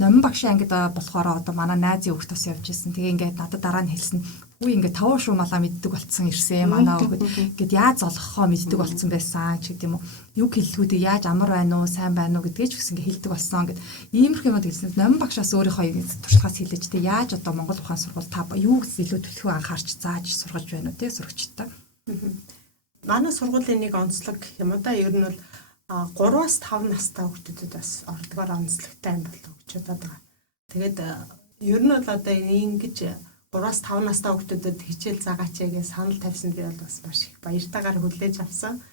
Номин багшийн ангид болохоор одоо манай найзын хүүхд бас явж ирсэн. Тэгээ ингээд надад дараа нь хэлсэн. Үгүй ингээд 5 шуу малаа мэддэг болцсон ирсэн. Манай хүүхэд ингээд яаж золгохоо мэддэг болцсон байсан ч гэдэг юм уу. Юу хэллгүүдээ яаж амар байна уу, сайн байна уу гэдгийг ч гэсэн ингээд хэлдэг болсон. Ингээд иймэрхүү юмуд хэлсэн. Номин багшаас өөрийнхөө туршлагаас хэлэж тэ яаж одоо Монгол Ухаан сургууль та юу гэсэн илүү төлхөө анхаарч зааж сургаж байна уу те сурагчтай. Манай сургуулийн нэг онцлог гэх юм уу да ер нь бол 3-5 настай хүүхдүүдэд бас ордогоор онцлогтой юм болов гэж бодоод байгаа. Тэгээд ер нь бол одоо ингэж 3-5 настай хүүхдүүдэд хичээл заагаач гэж санал тавьсан би бол бас маш их баяртайгаар хүлээж авсан.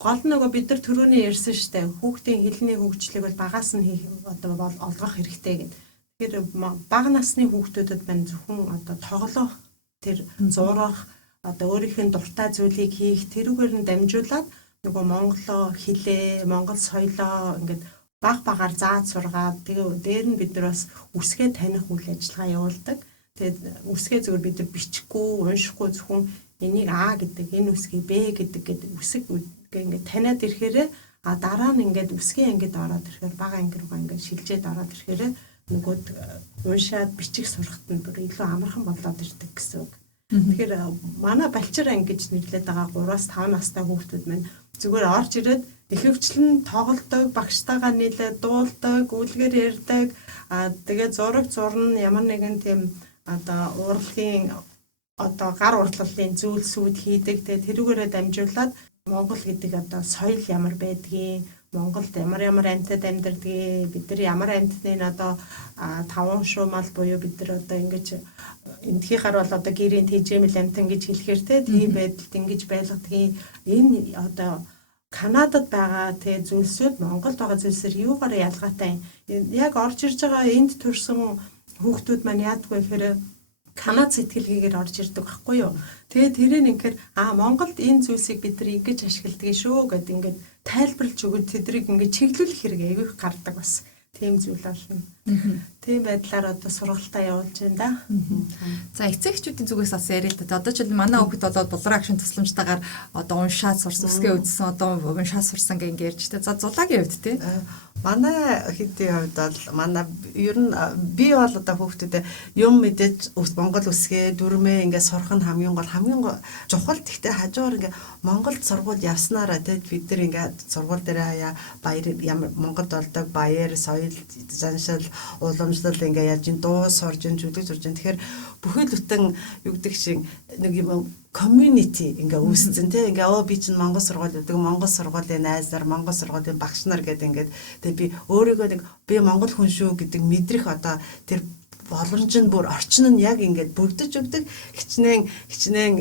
Гол нөгөө бид нар түрүүний ярьсан штэ хүүхдийн хэлний хөгжлийг бол багаас нь одоо бол олгох хэрэгтэй гэдэг. Тэгэхээр бага насны хүүхдүүдэд байна зөвхөн одоо тоглох, тэр зурах, одоо өөрийнх нь дуртай зүйлийг хийх тэрүүгээр нь дамжуулаад нөгөө монголоо хэлээ, монгол соёлоо ингээд багаар зааж сургаад тэгээ дээр нь бид нар бас үсгээ таних үйл ажиллагаа явуулдаг. Тэгээд үсгээ зөвхөн бид нар бичихгүй, уншихгүй зөвхөн энийг А гэдэг, энэ үсгийг Б гэдэг үсэг ингээд таниад ирэхээр дараа нь ингээд үсгийн ангид ороод ирэхээр бага анги руугаа ингээд шилжээд ороод ирэхээр нөгөөд уншаад бичих сурахт нь бүр илүү амархан болоод ирдэг гэсэн үг. Тэгэхээр манай балчир анги гэж нэрлэдэг байгаа 3-5 настай хүүхдүүд маань зүгээр орж ирээд ихэвчлэн тоглодог, багштайгаа нийлээд дуулдаг, үлгээр ярьдаг, тэгээд зураг зурна, ямар нэгэн тийм одоо урлагийн одоо гар уртлалын зүйлсүүд хийдэг. Тэгээд тэрүүгээрээ дамжуулаад Монгол гэдэг одоо соёл ямар байдгийг, Монголд ямар амьтад амьдардаг, бид нар ямар амьтдын одоо 5 шуумал буюу бид нар одоо ингэж эндхийхаар бол одоо гэрийн тэжээмэл амьтан гэж хэлэхээр тийм байдалд ингэж байлгадгийг энэ одоо Канадад байгаа тэ зүйлсүүд Монголд байгаа зүйлсээр юугаар ялгаатай юм. Яг орж ирж байгаа энд төрсэн хүүхдүүд маань яадгүй гэхээр Канад сэтгэлгээгээр орж ирдэг байхгүй юу. Тэгээ тэрийг инхээр Монголд энэ зүйлсийг бид нар ингэж ашигладаг шүү гэд ингээд тайлбарлаж өгөөд тэдрийг ингээд чиглүүлэх хэрэг аягүй их гардаг бас. Тийм зүйл болно. Тийм байдлаар одоо сургалтаа явуулж байна да. За эцэгчүүдийн зүгээс бас яриа л да. Одоо ч манай хүүхэд болоод Булраа агшин тусламжтайгаар одоо уншаад сурсан, үсгээ үзсэн, одоо уншаад сурсан гэнг ярьж тэ. За зулагийн хувьд те. Манай хэдийн хувьд бол манай ер нь би бол одоо хүүхдүүдэд юм мэдээж Монгол үсгээ дүрмээ ингээд сурах нь хамгийн чухал. Гэхдээ хажуугаар ингээд Монголд сургууль явснараа тэгээд бид нар ингээд сургууль дээр хаяа баяр ямар Монголд болдог баяр соёл заншил уламжлал ингээд яаж дуу сурж, жүлэг зурж. Тэгэхээр бүхэл бүтэн юу гэдэг шиг нэг юм community ингээ үүсцэн тий ингээ би чинь Монгол сургууль гэдэг Монгол сургуулийн найзаар Монгол сургуулийн багш нар гэдэг ингээд тэгээ би өөрийгөө нэг би Монгол хүн шүү гэдэг мэдрэх одоо тэр боломж нь бүр орчин нь яг ингээд бүрдэж өгдөг хичнээн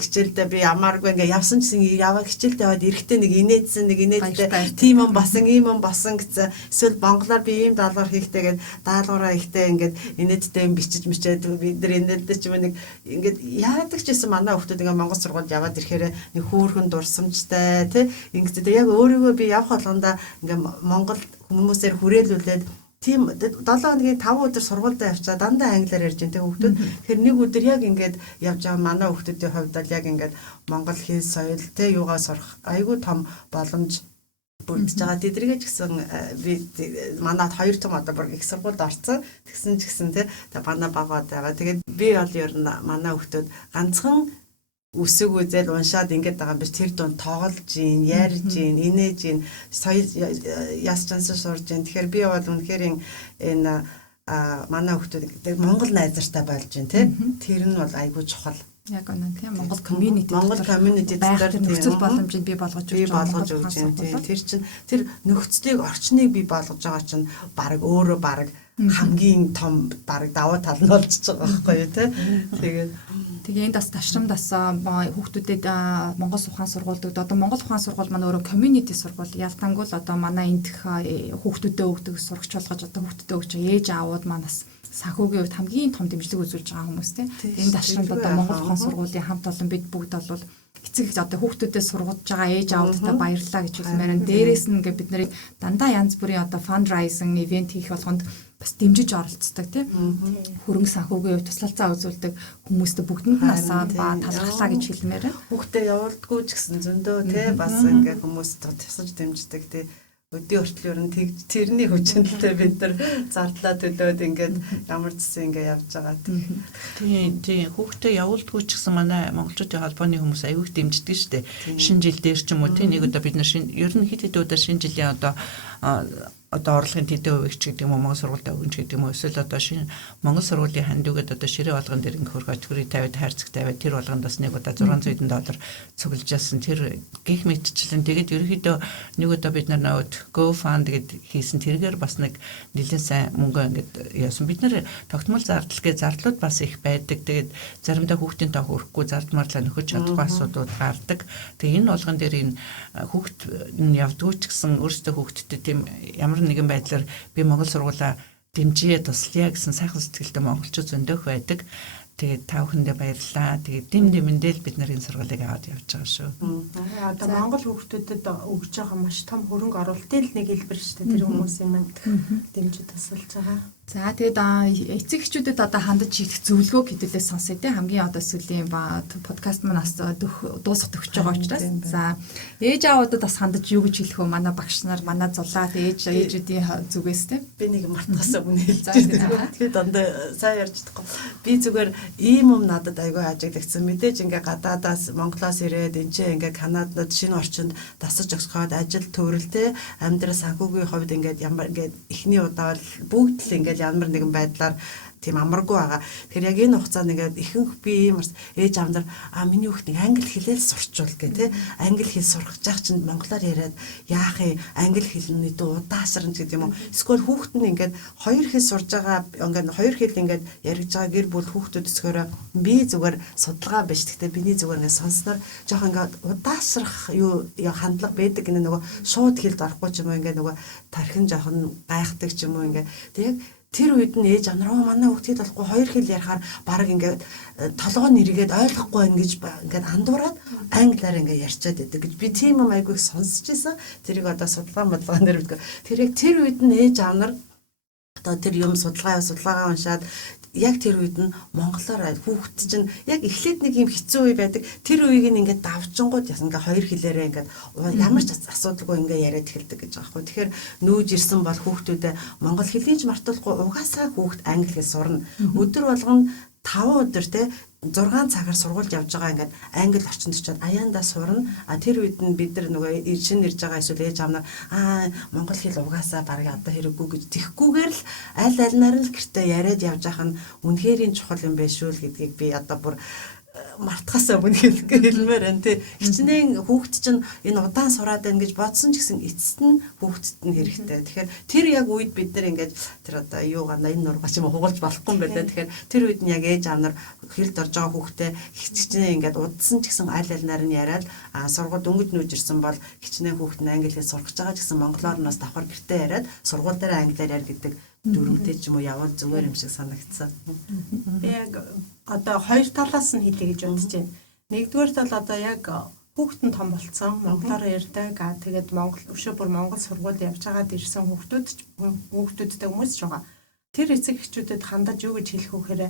хичээлдээ би ямааргүй ингээ явсан гэсэн яваа хичээлдээ яваад эрэхтэй нэг инээдтэй тийм юм басан ийм юм басан гэсэн эсвэл монголоор би ийм даалгавар хийхтэйгээд даалгавраа ихтэй ингээд инээдтэй юм бичиж мичээд бид нар инээдтэй ч юм нэг ингээд яадаг ч гэсэн манай хүмүүс ингээ монгол сургуульд яваад ирэхээр нэг хөөрхөн дурсамжтай тий ингээд яг өөрийгөө би явах болгонда ингээ монгол хүмүүсээр хүрээлүүлээд тийм 7 хоногийн 5 өдөр сургуультай явчаа дандаа англиар ярьж байгаа хүүхдүүд. Тэгэхээр нэг өдөр яг ингээд явж байгаа манай хүүхдүүдийн хувьд бол яг ингээд монгол хэл соёл тэ юугаа сурах айгүй том боломж бүрдэж байгаа. Тэдрийгээ ч гэсэн би манайд 2 том одоо бүр их сургуульд орсон. Тэгсэн ч гэсэн тэ манай багаад байгаа. Тэгээд би бол ер нь манай хүүхдүүд ганцхан үсэг үзэл уншаад ингэж байгаа биш тэр дунд тоглож гин ярьж гин инээж гин соёл яс чансан сурж гин тэгэхээр би бол үнэхээр энэ манай хүмүүс Монгол найзартай болж гин тэр нь бол айгүй чухал яг үнэ тийм Монгол community дээр нөхцөл боломжийг бий болгож өгч гин тэр чинь тэр нөхцөлийг орчныг бий болгож байгаа чинь баг өөрөө баг хамгийн том баг даваа тал нь болж байгаа байхгүй юу тэгээ энд бас ташрамдас хүүхдүүдэд Монгол ухаан сургуулиуд одоо Монгол ухаан сургууль маань өөрөө community сургууль ялтангуул одоо манай эндх хүүхдүүдэд өгдөг сурагч болгож одоо хүүхдүүдэд өгч ээж аавууд манаас санхүүгийн хувьд хамгийн том дэмжлэг үзүүлж байгаа хүмүүс тийм энэ ташрамд одоо Монгол ухаан сургуулийн хамт олон бид бүгд бол эцэг одоо хүүхдүүдэд сургуулж байгаа ээж аавуудтай баярлалаа гэж хэлмээр энэ дээрээс нь ингээд бид нарыг дандаа янз бүрийн одоо fundraising event хийх болгонд бас дэмжиж оролцдог тийм хөрөнгө санхүүгийн хувьд туслалцаа үзүүлдэг хүмүүстээ бүгдэнд нь асаа ба талархлаа гэж хэлмээр хүүхдээ явуулдаггүй ч гэсэн зөндөө тийм бас ингээд хүмүүс тусаж дэмждэг тийм өдөө хүртэл ер нь тэрний хүчнэлтэй бид нар зардлаа төлөөд ингээд ямар ч зүйл ингээд явж байгаа тийм хүүхдээ явуулдаггүй ч гэсэн манай монголчуудын холбооны хүмүүс аягүй их дэмждэг шүү дээ шинэ жил дээр ч юм уу тийм нэг удаа бид нар ер нь хэд удаа шинэ жилийн одоо орлогын тэдэн хувийг ч гэдэг юм уу Монгол сургуультай өгнө ч гэдэг юм уу эсвэл одоо шинэ Монгол сургуулийн хандугад одоо ширээ болгон дээр ингээ хөрх очгөрийг тавиад хайрцаг тавиад тэр болгонд бас нэг удаа $600 цуглаж яасан тэр гих мэдчлэн тэгээд ерөөхдөө нэг удаа бид нар нөөд GoFund гэд хийсэн тэргээр бас нэг нэлээд сайн мөнгө ингээд яасан бид нар тогтмол зардлыг зардлууд бас их байдаг тэгээд заримдаа хүүхдийн тоо хөрөхгүй зардмарлаа нөхөж чадахгүй асуудууд гардаг тэгээд энэ болгон дээр энэ хүүхд явдггүй ч гэсэн өөрсдөө хүүхдтэй тийм ямар нэгэн байдлаар би Монгол сургуулаа дэмжиж туслая гэсэн сайхан сэтгэлтэй монголчууд зөндөх байдаг. Тэгээд та бүхэндээ баярлалаа. Тэгээд дэмэндэл бид нарын сургуулийг аваад явж байгаа шүү. Одоо Монгол хүүхдүүдэд өгж байгаа маш том хөрөнгө оруулалтын нэг хэлбэр шүү дээ. Тэр хүмүүсийн манд дэмжиж тусалж байгаа. За тэгээд эцэг эхчүүдэд одоо хандаж хийх зөвлөгөө хэдүүлээ сонсъё те хамгийн одоо сүүлийн подкаст манаас дуусах төгсөж байгаа учраас за ээж аавуудад бас хандаж юу гэж хэлэх вэ манай багш нар манай зулаад ээжүүдийн зүгээс те би нэг мартахсан үнэ хэлж байгаа. Тэгээд дандаа сайн ярьж чадахгүй. Би зүгээр ийм юм надад айгүй ажиглагдсан. Мэдээж ингээ гадаадаас Монголоос ирээд энэ ингээ Канадад шинэ орчинд дасаж өгсгөөд ажил төрөлтэй амьдрал санхүүгийн хувьд ингээ ямар ингээ эхний удаа бол бүгд л ингээ ямар нэгэн байдлаар тийм амаргүй байгаа. Тэгэхээр яг энэ хугацаанд ингээд ихэнх би ийм ээж аавдар миний хүүхд нэг англи хэлээр сурчвал гэх тээ англи хэл сурах жах чинь монголоор яриад яах юм англи хэлний дүү удаашран гэдэг юм уу. Эсвэл хүүхд нь ингээд хоёр хэл сурж байгаа ингээд хоёр хэл ингээд яриж байгаа гэр бүл хүүхдүүд өсгөрөө би зүгээр судалгаа биш. Гэхдээ биний зүгээр ингээд сонсноор жоох ингээд удаашрах юу хандлага байдаг гэнэ нөгөө шууд хэлд орохгүй ч юм уу ингээд нөгөө тархин жоох нь гайхдаг ч юм уу ингээд тэг тэр үед нь ээж авнараа манай хүүхдүүд болохгүй хоёр хэл ярихаар баг ингээд толгой нэргээд ойлгохгүй ингэж ингээд андуураад англиар ингээд ярьчаад байдаг гэж би тийм юм айгүй их сонсч байсан. Тэрийг одоо судалгаа бодлогоо нэр мэдгүй. Тэр яг тэр үед нь ээж авнар одоо тэр юм судалгаа уншаад яг тэр үед нь монголоор хүүхэд чинь яг эхлээд нэг юм хэцүү үе байдаг. Тэр үеийг ингээд давчингууд яс ингээд хоёр хэлээрээ ингээд ямар ч асуудалгүй ингээд яриад эхэлдэг гэж байгаа хгүй. Тэгэхээр нүүж ирсэн бол хүүхдүүдэд монгол хэлийг ч мартуулахгүй угаасаа хүүхэд англи хэл сурна. Өдөр болгон 5 5 өдөр те 6 цагаар сургуульд явж байгаа ингээд англи орчинд очиод аяандаа сурна. Тэр үед нь бид нар нөгөө шинэ ирж байгаа эсвэл ээж аав нар монгол хэл угаасаа бараг одоо хэрэггүй гэж тэхгүйгээр л аль нар л гэртээ яриад явж байгаа нь үнэхэрийн чухал юм биш үү гэдгийг би одоо бүр мартахасаа өмнө хэлмээр байна тий. Хичнээн хүүхэд чинь энэ удаан сураад байна гэж бодсон ч гэсэн эцэст нь хүүхдэд нь хэрэгтэй. Тэгэхээр тэр яг үед бид нар ингээд тэр одоо юугаа энэ нургаач юм хугалж болохгүй юм байна. Тэгэхээр тэр үед нь яг ээж аав нар хэлд орж байгаа хүүхдээ хичнээн ингээд удсан ч гэсэн аль нар нь яриад сургууль дөнгөж нүүж ирсэн бол хичнээн хүүхэд нь англи хэл сурах гэж байгаа ч гэсэн монголоор нас давхар гэртээ яриад сургууль дээр англиар яар гэдэг дөрөвтэй ч юм уу явал зүгээр юм шиг санагдсан. Яг одоо хоёр талаас нь хэлье гэж бодож байна. Нэгдүгээр тал одоо яг хүүхэд нь том болцсон, монголоор ярьдаг, тэгээд монгол өшөө бүр монгол сургуульд явж байгаад ирсэн хүүхдүүдтэй хүмүүс ч байгаа. Тэр эцэг эхчүүдэд хандаж юу гэж хэлэх вэхээр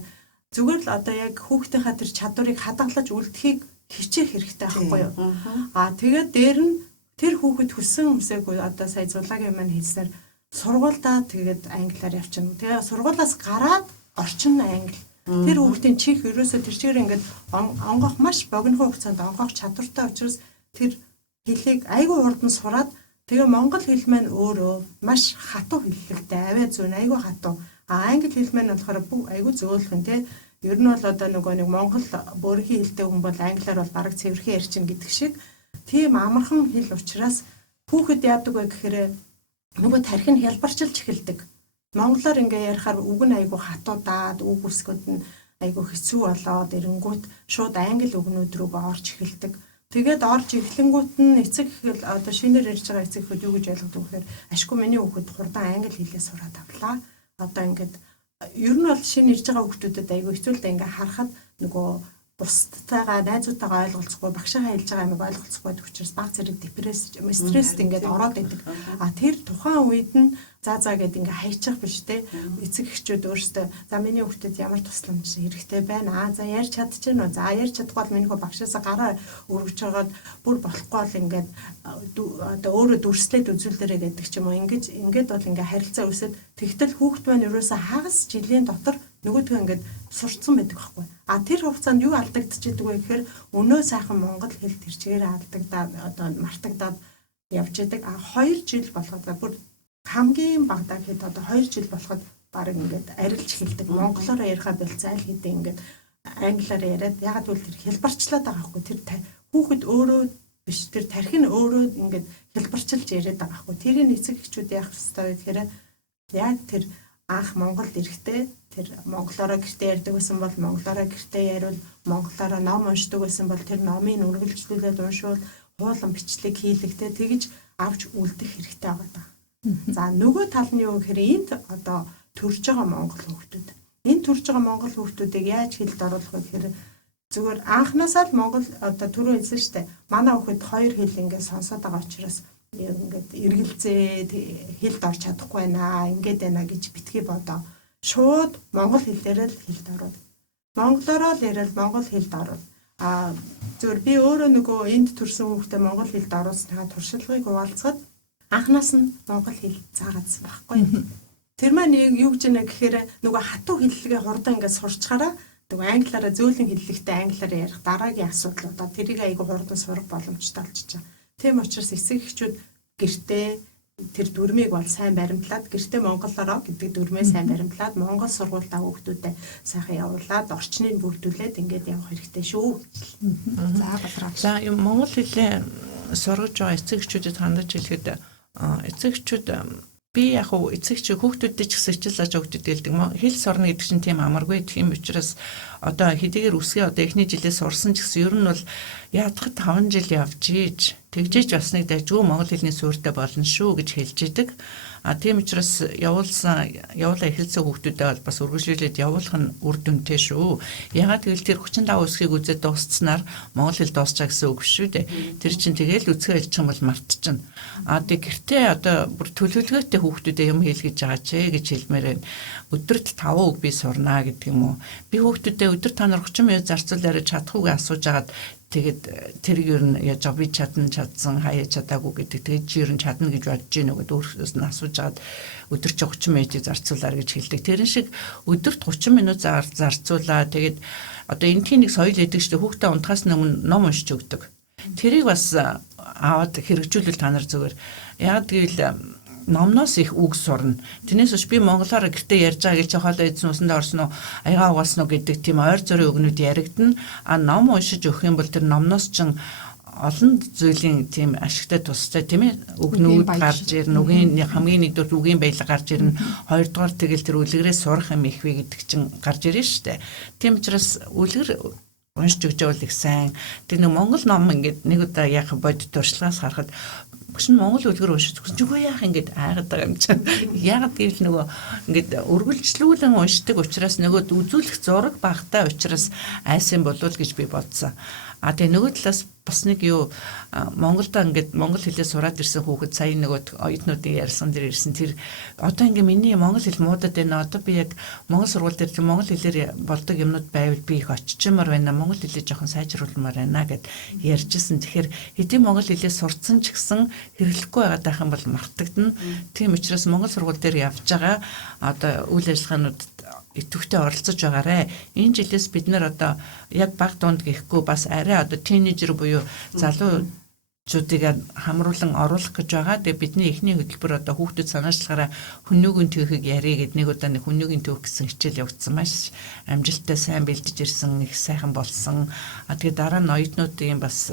зүгээр л одоо яг хүүхдийнхаа тэр чадварыг хадгалж үлдэхийг хичээх хэрэгтэй байхгүй юу? Тэгээд дээр нь тэр хүүхэд хүссэн хүсээгүй одоо сая зулагийн маань хэлсээр сургуульдаа тэгээд англиар явчихна. Тэгээ сургуулаас гараад орчин англи. Тэр хүүхдийн чих ерөөсөө тэр чигээр ингээд онгох маш богино хугацаанд онгох чадвартай учраас тэр хэлийг айгүй хурдан сураад тэгээ монгол хэл маань өөрөө маш хатуу хэллэгтэй авиа зүүн айгүй хатуу. Англи хэл маань болохоор айгүй зөөлхөн тий. Ер нь бол одоо нэг монгол бөөрийн хэлтэй хүн бол англиар бол бараг цэвэрхэн ярьчин гэдэг шиг тийм амархан хэл учраас хүүхэд яадаг вэ гэхээр нөгөө тархин хялбарчилж эхэлдэг. Монголоор ингээ ярихаар үг нь айгүй хатуудаад үг үсгүүд нь айгүй хэцүү болоод эренгүүт шууд англи үгнүүд рүүгээ орж эхэлдэг. Тэгээд орж эхлэнгүүт нь эцэг хэл одоо шинээр ярьж байгаа эцэг хэл юу гэж ойлгодог вэ гэхээр ашгүй миний хүүхэд хурдан англи хэлээ сураад авлаа. Одоо ингээд ер нь бол шинэ ирж байгаа хүүхдүүдэд айгүй хэцүү л да ингээ харахад нөгөө бусдтайгаа найзуудтайгаа ойлголцохгүй багшаа хэлж байгаа юм ойлголцохгүй учраас баг зэрэг депресс стресст ингээд ороод идэг. Тэр тухайн үед нь за гэд ингээ хайчих биш те эцэг эхчүүд өөрсдөө за миний хүүхдэд ямар тусламж хэрэгтэй байна. За ярьж чадчихна уу? За ярьж чадахгүй бол миний хөө багшаасаа гараа өргөж хагаад бүр болохгүй бол ингээд одоо өөрөө дүрслээд үзүүлдэрэ гэдэг ч юм уу. Ингээд бол ингээ харилцаа үүсээд тэгтэл хүүхд маань ерөөсөө хагас жилийн дотор нөгөөдгөө ингээд сурцсан байдаг байхгүй. Тэр хугацаанд юу алдагдчихэдэг вэ гэхээр өнөө сайхан монгол хэл тэр чигээр алдагдаад одоо мартагдаад явж идэг. 2 жил болоход бүр хамгийн багадаа хэд одоо 2 жил болоход баг ингээд арилж хэлдэг. Монголоор ярихаа болцаал хэдэ ингээд англиар яриад ягаад гэвэл тэр хэлбарчлаад байгаа байхгүй. Тэр хүүхэд өөрөө биш тэр тархин өөрөө ингээд хэлбарчилж яриад байгаа байхгүй. Тэрийг эцэг эхчүүд яах ёстой вэ гэхээр яг тэр анх Монголд ирэхдээ тэр монголоор гэртээ ярьдаг байсан бол монголоор гэртээ яриул, монголоор ном уншдаг байсан бол тэр номыг үргэлжлүүлээд уншвал хуулан бичлэг хийлэгтэй тэгж авч үлдэх хэрэгтэй байгаа. За нөгөө тал нь юу гэхээр энд одоо төрж байгаа монгол хүүхдүүд. Энэ төрж байгаа монгол хүүхдүүдийг яаж хэлд оруулах вэ гэхээр зүгээр анхнаасаа л монгол одоо түрүү хэлсэн шүү дээ. Манай хүүхэд 2 хэл ингээд сонсоод байгаа учраас ингээд эргэлзээ хэлд орч чадахгүй байна. Ингээд байна гэж битгий бодоо. Шууд монгол хэлээр л хэлд ороод. Монголоор л яриад монгол хэлд ороод. Зүгээр би өөрөө нөгөө энд төрсэн хүүхдээ монгол хэлд оруулсныхаа туршлагыг хуваалцахад анхнаас нь монгол хэл заагаадсан байхгүй. Тэр маань юу гэж нэ гэхээр нөгөө хатуу хэллэгээ хурдан ингээд сурчхаараа нөгөө англиараа зөөлөн хэллэгтэй англиараа ярих дараагийн асуудал одоо тэрийг айгүй хурдан сурах боломжтой болчихж байгаа. Тийм учраас эцэг эхчүүд гэртээ тэр дүрмийг бол сайн баримтлаад гэртээ монголоор гэдэг дүрмээ сайн баримтлаад монгол сургуультай хүүхдүүдэд сайхан явуулаад орчныг бүрдүүлээд ингээд явах хэрэгтэй шүү. За монгол хэлээ сургаж байгаа эцэг эхчүүдэд хандаж хэлэхэд эцэг эхчүүд би яг хөө эцэгч хүүхдүүдэд ч гэсэн хичээл зааж өгдөг гэдэг юм. Хэл сурна гэдэг чинь тийм амаргүй тийм учраас одоо хэдийгээр үсгээ одоо эхний жилээс сурсан ч гэсэн ер нь бол яадахад 5 жил явж ийж тэгжээж басныг дайжгүй монгол хэлний суурьтай болно шүү гэж хэлж идэг. Тийм учраас явуулаа эхэлсэн хүүхдүүдэд бол бас үргэлжлүүлээд явуулах нь үр дүнтэй шүү. Ягаад гэвэл тэр 35 үсгийг үзээд дуусцсанаар монгол хэл дуусчаа гэсэн үг шүү дээ. Тэр чинь тэгэл үсгээ хэлчих юм бол мартчихна. Тэг гэртээ одоо бүр төлөвлөгөөтэй хүүхдүүдэд юм хэлгэж байгаа ч гэж хэлмээр байна. Өдөрт 5 үг би сурнаа гэдэг юм уу. Би хүүхдүүдэд өдөр та нар 30 минут зарцуул яриад чадах үгээ асууж агаад Тэгээд тэрийг ер нь яаж би чадсан хаяа чадаагүй гэдэг. Тэгээд чи ер нь чадна гэж бодож гинөө гэдээ өөрөөс нь асууж агаад өдөрч 30 минутыг зарцуулаар гэж хэлдэг. Тэрэн шиг өдөрт 30 минут зарцуулаа. Тэгээд одоо энэний нэг соёл эдэг шүү дээ. Хүүхдээ унтахаас өмнө ном уншиж өгдөг. Тэрийг бас аваад хэрэгжүүлэл та нар зүгээр. Яг гэвэл номноос их үг сурна. Тэрнээс биш би монголоор гэртээ ярьж байгаа гэж хоолой эзэн усанд орсон уу, аяга угаасан уу гэдэг тийм ойр зөрийн үгнүүд яригдана. А ном уншиж өгөх юм бол тэр номноос ч олон зүйлийн тийм ашигтай тустай тийм ээ үгнүүд гарч ирнэ. Үгийн хамгийн нэгдүгээр үгийн баялаг гарч ирнэ. Хоёрдугаар тэгэл тэр үлгэрээс сурах юм их вэ гэдэг чинь гарч ирнэ шүү дээ. Тийм учраас үлгэр уншиж өгч байвал их сайн. Тэр нэг монгол ном ингээд нэг удаа яг бодит туршлагаас харахад Багш нь монгол үлгэр уншиж өгсөн. Чүгүй яах ингээд айгаад байгаа юм чинь. Яг гэвэл нөгөө ингээд өргөлжлүүлэн уншдаг учраас нөгөө үзүүлэх зураг багтай учраас айсан болов гэж би бодсон. А тэгээ нөгөө талаас бас нэг юу Монголда ингээд монгол хэлээ сураад ирсэн хүүхэд сая нөгөө оюутнуудын ярьсан дээр ирсэн тэр одоо ингээд миний монгол хэл муудад байна. Одоо би яг монгол сургууль дээр монгол хэлээр болдог юмнууд байвал би их очичмаар байна. Монгол хэлээ жоохон сайжруулмаар байна гэд ярьжсэн. Тэгэхээр хэдийн монгол хэлээ сурцсан ч гэсэн хэрэглэхгүй байгаад байх юм бол мартагдана. Тийм учраас монгол сургууль дээр явж байгаа одоо үйл ажиллагаанууд идэвхтэй оролцож байгаарэ. Энэ жилээс бид нэр одоо яг баг дунд гэхгүй бас арай одоо тийнейжер буюу залуучуудыг хамруулан оруулах гэж байгаа. Тэгээ бидний эхний хөтөлбөр одоо хүүхдэд санаачлахаараа хүннүүгийн төвхийг ярий гэд нэг удаа нэг хүннүүгийн төвх гэсэн хичээл явагдсан маш амжилттай сайн бэлдэж ирсэн, их сайхан болсон. А тэгээ дараа нь оюутнуудын бас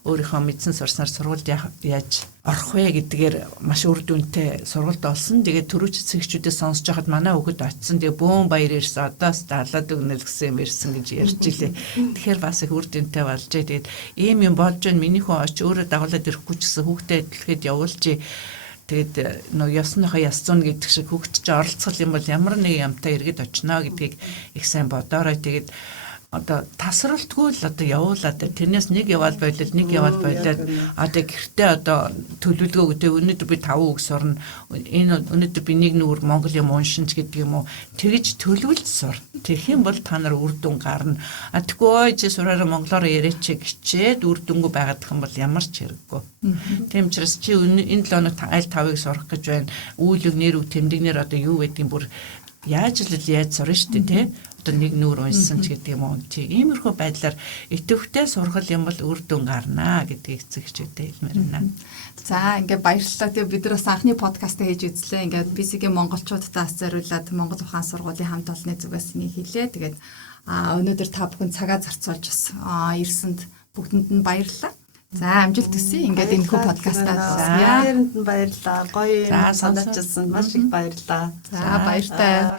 өөрийнхөө мэдсэн сурснаар сургуульд яаж орох вэ гэдгээр маш үр дүнтэй сургуульд олсон. Тэгээд төрүүч эцэгчүүдээс сонсож байхад манай хүүхэд очсон. Тэгээ бөөн баяр ирсэн. Одоос даалаад өгнөл гэсэн юм ирсэн гэж ярьж илээ. Тэгэхээр бас их үр дүнтэй болж тэгээд ийм юм болж байна. Миний хүн очиж өөрөө дагуулад ирэхгүй ч гэсэн хүүхдээ адилхэд явуулчих. Тэгээд нөө ёсныхоо ясцуун гэдэг шиг хүүхэд ч оролцох юм бол ямар нэг юмтай иргэд очино гэдгийг их сайн бодоорой. Тэгээд одоо тасралтгүй л одоо явуулаад тэрнээс нэг яваад байлаа одоо гэртээ одоо төлөвлөгөө гэдэг өнөөдөр би 5 үг сурна энэ өнөөдөр би нэг нүур монгол юм уншинч гэдэг юм уу тэгэж төлөвлөж сур тэрх юм бол та нар үр дүн гарна тэггүй чи сураараа монголоор яриач гिचээд үр дүнгүй байгаад их юм бол ямар ч хэрэггүй тийм учраас чи энэ 7 хоног аль 5-ыг сурах гэж байна үйл үг нэр үг тэмдэгнэр одоо юу байдгийг бүр яаж сурна шүү дээ тий одоо нэг нүур уншсан ч гэдэг юм уу. Иймэрхүү байдлаар идэвхтэй сургал юм бол үр дүн гарнаа гэдгийг эцэгчүүдэд хэлмээр байна. За ингээд баярлалаа. Тэгээ бид нар бас анхны подкаст хийж үзлээ. Ингээд BCG монголчуудаас зориулаад Монгол ухаан сургуулийн хамт олонны зүгээс энийг хэлээ. Тэгээд өнөөдөр та бүхэн цагаа зарцуулж бас ирсэнд бүгдэнд нь баярлалаа. За амжилт хүсье. Ингээд энэ хүү подкастаа баярлалаа. Гоё санаачилсан маш их баярлалаа. За баяртай.